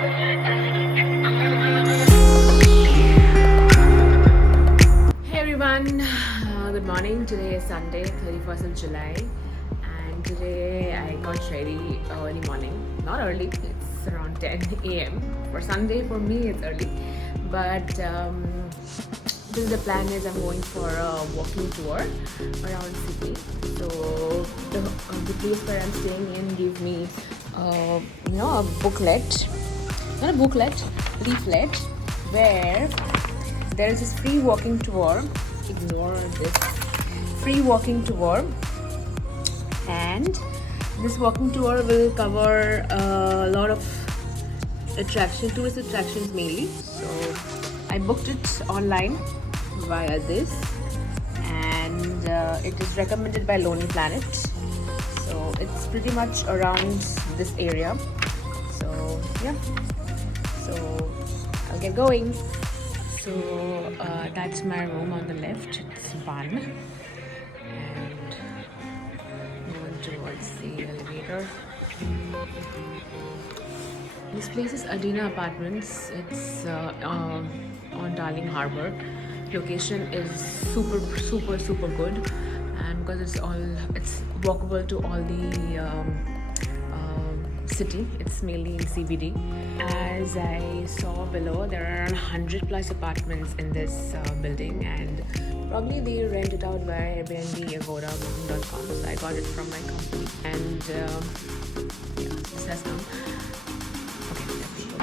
Hey everyone, good morning. Today is Sunday, 31st of July, and today I got ready early morning. Not early, it's around 10 a.m. For Sunday, for me, it's early. But this is the plan is I'm going for a walking tour around Sydney. So the place where I'm staying in gave me a booklet, not a booklet, leaflet, where there is this free walking tour. Ignore this free walking tour, and this walking tour will cover a lot of tourist attractions mainly. So I booked it online via this, and it is recommended by Lonely Planet. So it's pretty much around this area. So yeah, so I'll get going. So that's my room on the left. It's one, and going towards the elevator. This place is Adina Apartments. It's on Darling Harbour. Location is super good, and because it's walkable to all the city. It's mainly in CBD. As I saw below, there are around 100 plus apartments in this building, and probably they rent it out via Airbnb, Agoda, Booking.com. So I got it from my company, and yeah, this has come. Okay, let me go.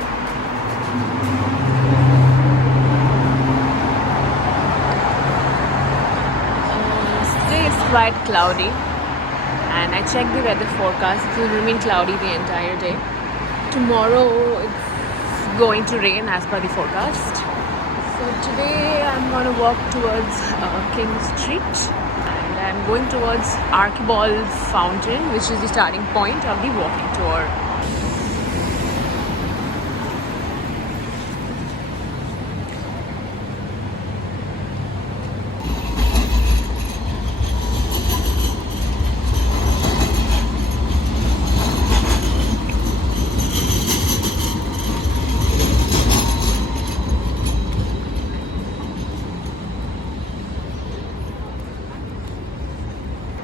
Today is quite cloudy, and I checked the weather forecast. It will remain cloudy the entire day. Tomorrow it's going to rain as per the forecast. So today I'm going to walk towards King Street, and I'm going towards Archibald Fountain, which is the starting point of the walking tour.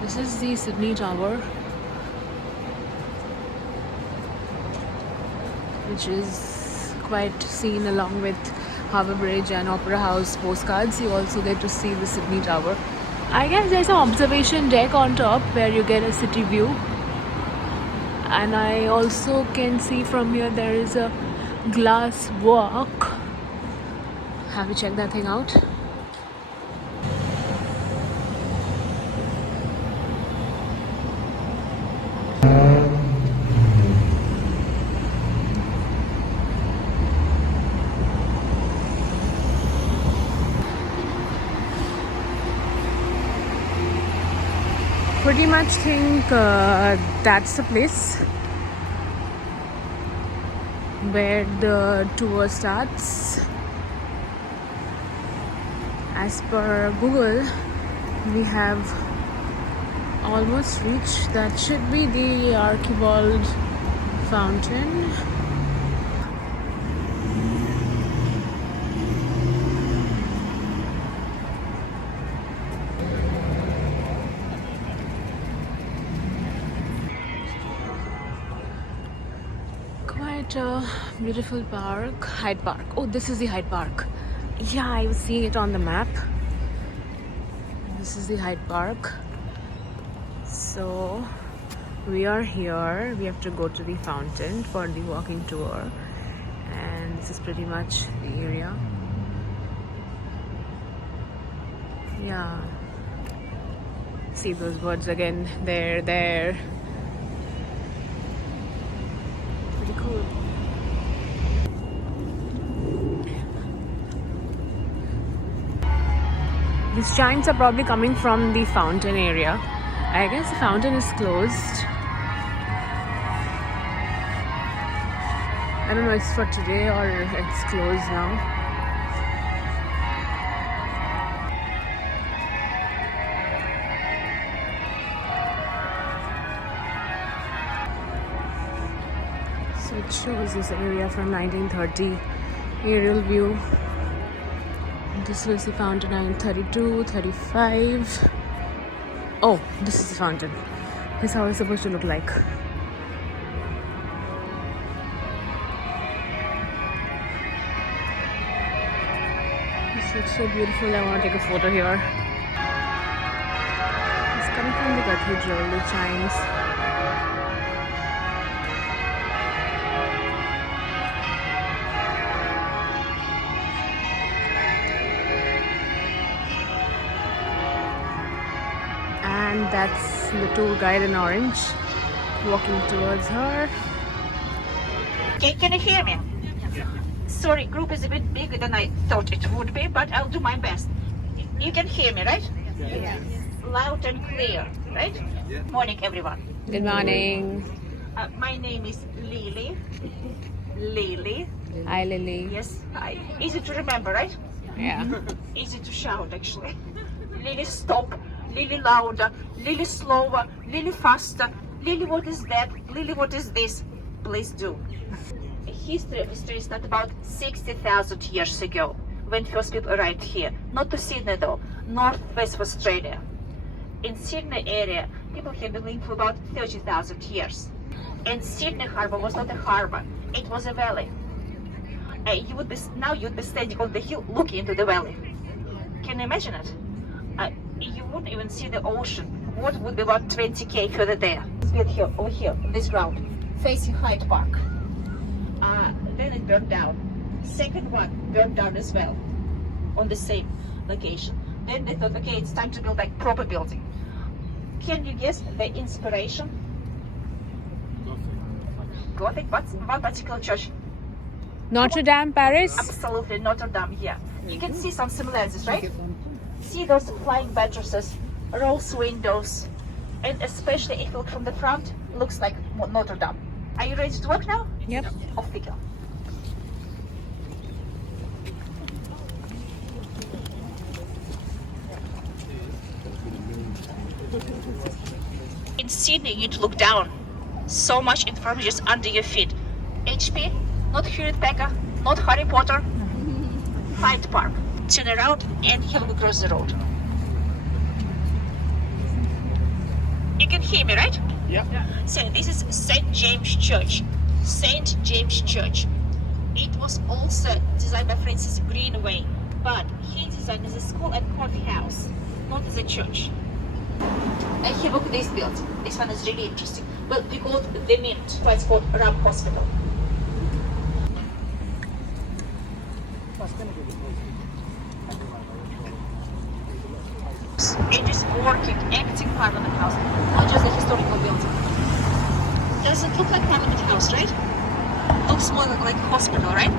This is the Sydney Tower, which is quite seen along with Harbour Bridge and Opera House postcards. You also get to see the Sydney Tower. I guess there's an observation deck on top where you get a city view. And I also can see from here there is a glass walk. Have you checked that thing out? Pretty much think that's the place where the tour starts. As per Google, we have almost reached. That should be the Archibald Fountain. Quite a beautiful park. Hyde Park. Oh, this is the Hyde Park. Yeah, I was seeing it on the map. This is the Hyde Park. So we are here. We have to go to the fountain for the walking tour, and this is pretty much the area. Yeah, see those birds again. There. Pretty cool. These chimes are probably coming from the fountain area. I guess the fountain is closed. I don't know if it's for today or it's closed now. So it shows this area from 1930 aerial view. This was the fountain 1932, 35. Oh, this is the fountain. This is how it's supposed to look like. This looks so beautiful. I want to take a photo here. It's coming from the cathedral, the chimes. And that's the tour guide in orange walking towards her. Can you hear me? Sorry, group is a bit bigger than I thought it would be, but I'll do my best. You can hear me, right? Yes. Loud and clear, right? Morning, everyone. Good morning. My name is Lily. Lily. Hi, Lily. Yes, hi. Easy to remember, right? Yeah. Easy to shout, actually. Lily, stop. Lily, louder. Lily, slower. Lily, faster. Lily, what is that? Lily, what is this? Please do. History of Australia started about 60,000 years ago, when first people arrived here. Not to Sydney though, northwest of Australia. In Sydney area, people have been living for about 30,000 years. And Sydney Harbour was not a harbour, it was a valley. You would be standing on the hill looking into the valley. Can you imagine it? You wouldn't even see the ocean. Water would be about 20k further there. It's built here, over here, on this ground, facing Hyde Park. Then it burned down. Second one burned down as well, on the same location. Then they thought, okay, it's time to build like proper building. Can you guess the inspiration? Gothic, but one particular church. Notre Dame, Paris? Absolutely, Notre Dame, yeah. You can see some similarities, right? See those flying buttresses, rose windows, and especially if you look from the front, looks like Notre Dame. Are you ready to work now? Yep. Off we go. In Sydney, you need to look down. So much information just under your feet. HP, not Hewlett Packard, not Harry Potter. Hyde Park. Turn around and have a look across the road. You can hear me, right? Yeah. So this is St. James Church. St. James Church. It was also designed by Francis Greenway, but he designed as a school and courthouse, not as a church. I have a look at this building. This one is really interesting. Well, we call it the Mint, but it's called Ram Hospital. It is working, active Parliament House, not just a historical building. Doesn't look like Parliament House, right? Looks more like a hospital, right?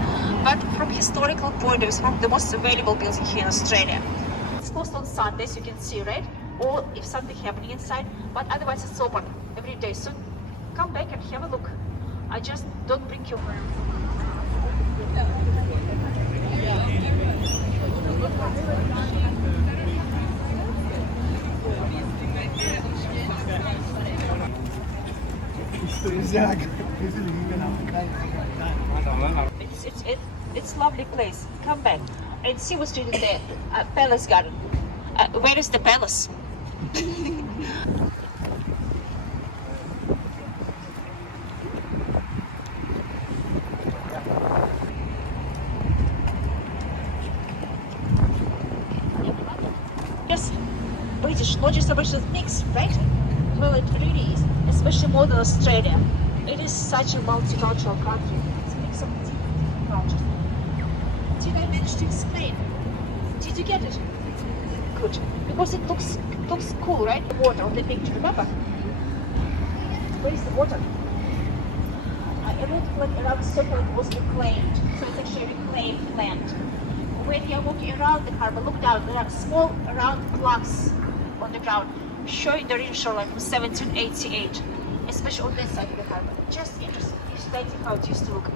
But from historical point of view, it's one of the most valuable buildings here in Australia. It's closed on Sundays, you can see, right? Or if something happening inside, but otherwise it's open every day. So come back and have a look. I just don't bring you around. It's lovely place. Come back and see what's doing there. Palace Garden. Where is the palace? Yes, British lodges are British mix, right? Well, it really is, especially modern Australia. It is such a multicultural country. It's a mix of different cultures. Did I manage to explain? Did you get it? Good, because it looks cool, right? The water on the picture, remember? Where is the water? Everything like around the circle was reclaimed, so it's actually a reclaimed land. When you're walking around the harbour, look down. There are small round plaques on the ground showing the original shoreline from 1788, especially on this side of the harbour. Just interesting, stating how it used to look.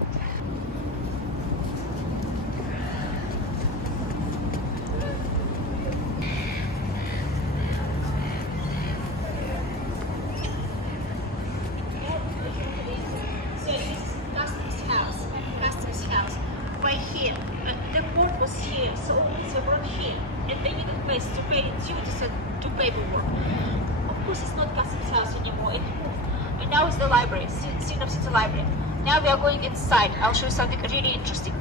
place to pay duties and do paperwork. Of course, it's not Customs House anymore. It moved, and now it's the library, Sydney City Library. Now we are going inside. I'll show you something really interesting.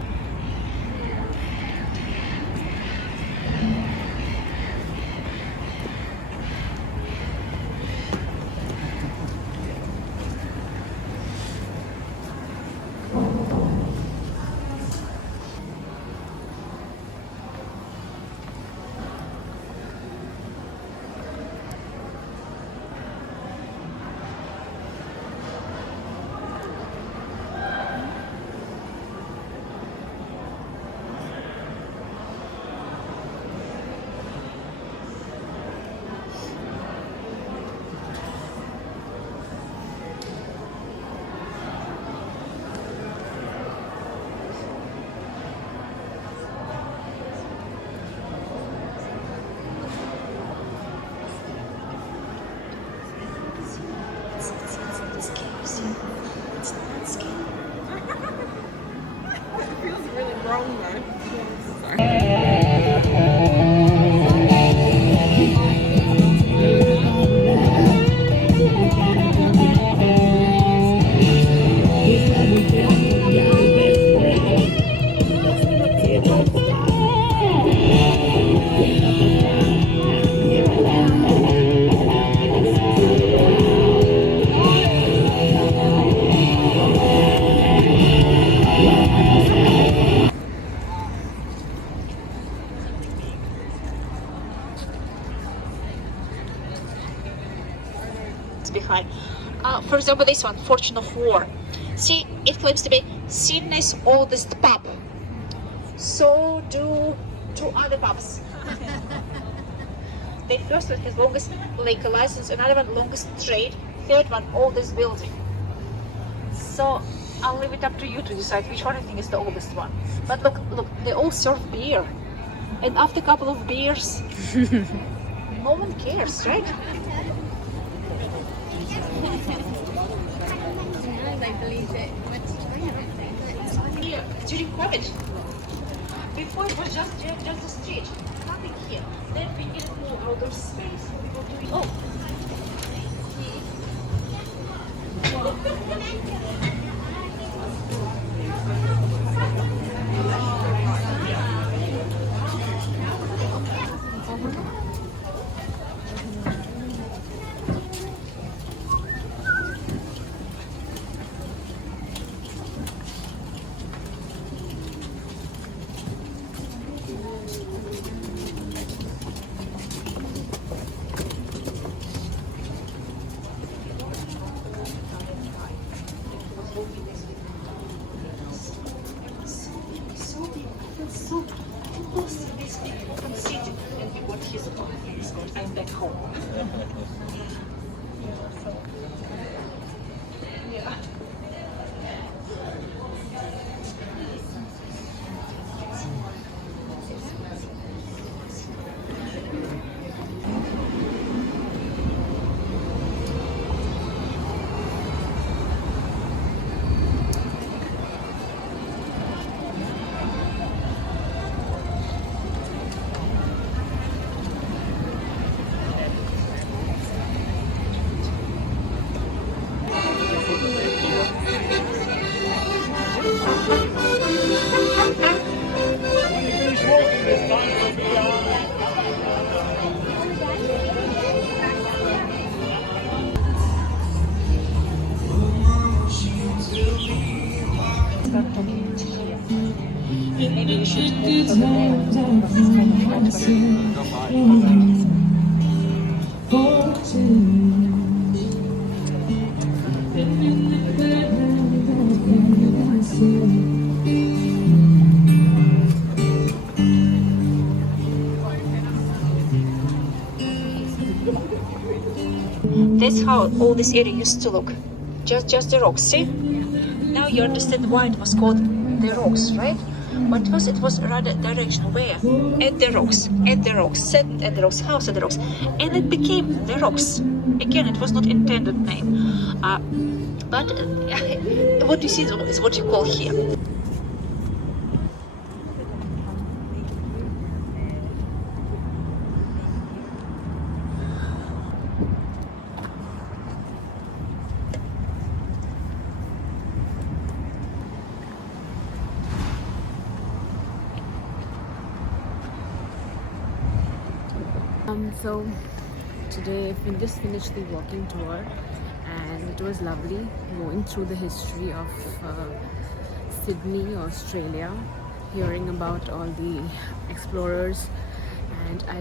Wrong though. Sorry. Behind. For example, this one, Fortune of War. See, it claims to be Sydney's oldest pub. So do two other pubs. The first one has longest liquor license, another one longest trade, third one oldest building. So I'll leave it up to you to decide which one I think is the oldest one. But look, they all serve beer. And after a couple of beers, no one cares, right? Here, during COVID, before it was just the street, nothing here. Then we needed more outdoor space for people doing. Oh. I'm back home. Yeah. Maybe we should move over That's how all this area used to look. Just the rocks, see? Now you understand why it was called the rocks, right? But first it was rather direction where? At the rocks, set at the rocks, house at the rocks. And it became the rocks. Again, it was not intended name. But what you see is what you call here. So today we just finished the walking tour, and it was lovely going through the history of Sydney, Australia, hearing about all the explorers, and I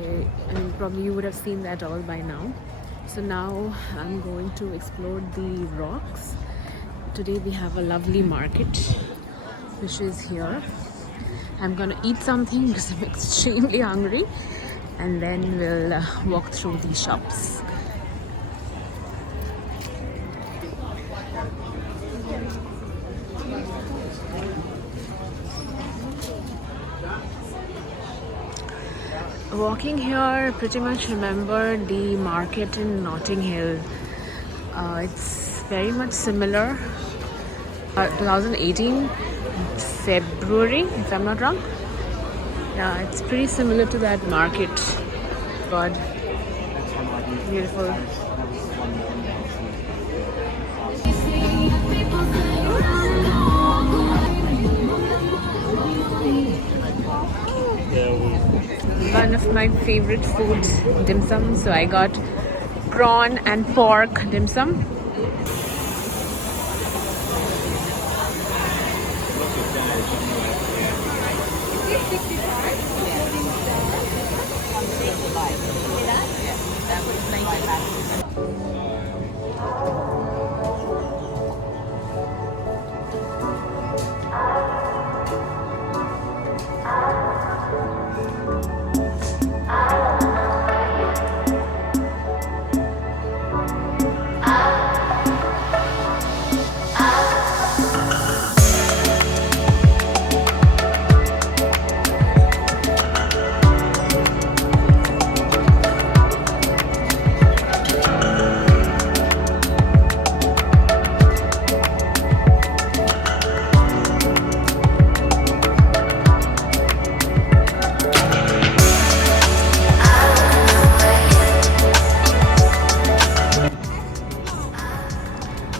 mean probably you would have seen that all by now. So now I'm going to explore the rocks. Today we have a lovely market which is here. I'm gonna eat something because I'm extremely hungry, and then we'll walk through the shops. Walking here, pretty much remember the market in Notting Hill. It's very much similar. 2018 February, if I'm not wrong. Yeah, it's pretty similar to that market. God, beautiful. One of my favorite foods, dim sum. So I got prawn and pork dim sum.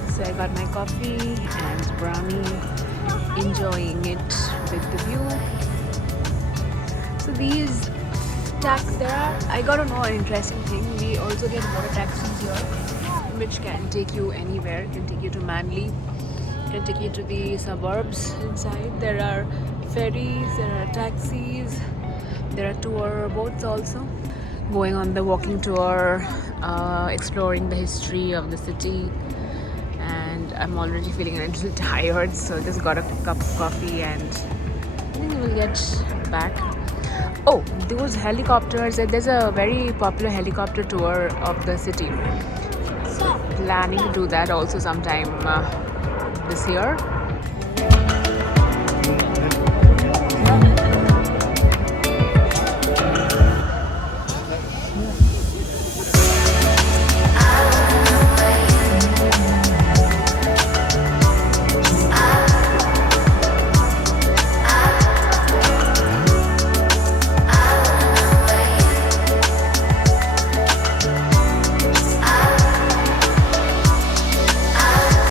So I got my coffee and brownie, enjoying it with the view. So these I got to know an interesting thing. We also get water taxis here, which can take you anywhere. It can take you to Manly, it can take you to the suburbs inside. There are ferries, there are taxis, there are tour boats also. Going on the walking tour, exploring the history of the city. And I'm already feeling a little tired, so I just got a cup of coffee and I think we'll get back. Oh, those helicopters, there's a very popular helicopter tour of the city. So planning to do that also sometime this year.